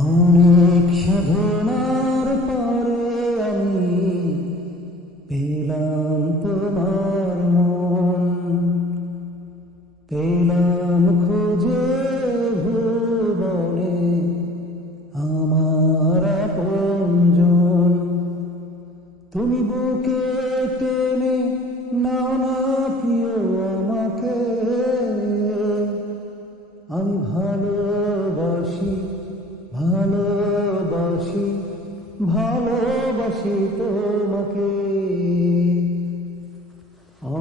অনেক সাধনার পরে আমি পেলাম তোমার মন, পেলাম খুঁজে ভুবনে আমার আপনজন। তুমি বুকে টেনে নাও না প্রিয় আমাকে, আমি ভালোবাসি ভালোবাসি ভালোবাসি তোমাকে।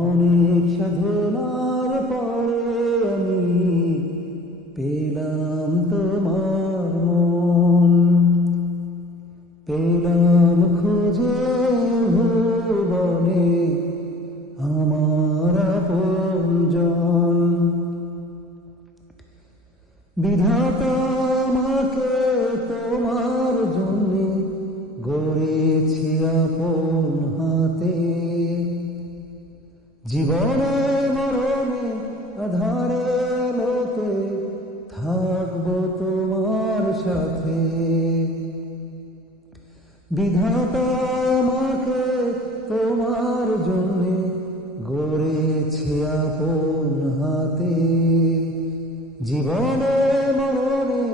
অনেক সাধনার পরে আমি পেলাম তোমার মন, পেলাম খুঁজে ভুবনে আমার আপনজন। বিধাতা আমাকে তোমার জন্যে গড়েছি আপন হাতে, জীবনে মরণে আধারে আলোতে থাকবো তোমার সাথে। বিধাতা আমাকে তোমার জন্যে গড়েছি আপন হাতে, জীবনে মরণে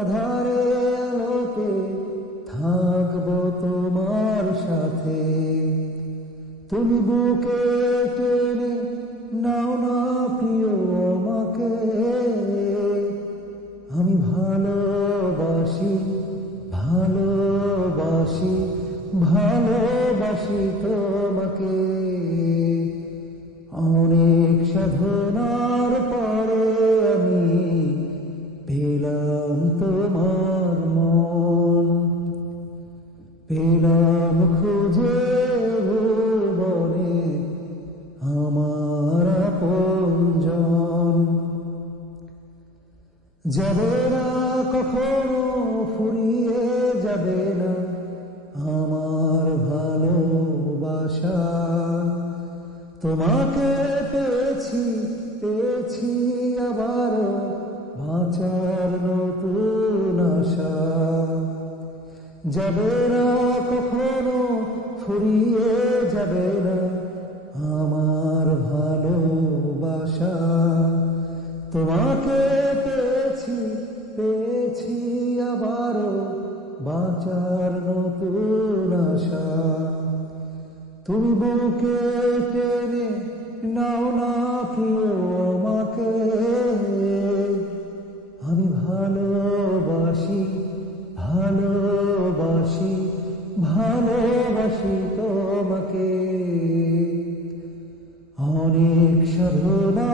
আধারে আলোতে থাকবো তোমার সাথে। তুমি বুকে টেনে নাও না প্রিয় আমাকে, আমি ভালোবাসি ভালোবাসি ভালোবাসি তোমাকে। অনেক সাধনার পরে আমি পেলাম তোমার মন, পেলাম খুঁজে ভুবনে আমার আপনজন। যাবে না কখনো ফুরিয়ে যাবে না আমার ভালোবাসা, তোমাকে পেয়েছি পেয়েছি আবার বাঁচার নতুন আশা। যাবে না কখনো ফুরিয়ে যাবে না আমার ভালোবাসা, তোমাকে পেয়েছি পেয়েছি আবার বাঁচার নতুন আশা। তুমি বুকে টেনে নাও না প্রিয় আমাকে, আমি ভালোবাসি ভালোবাসি ভালোবাসি তোমাকে। অনেক সাধনা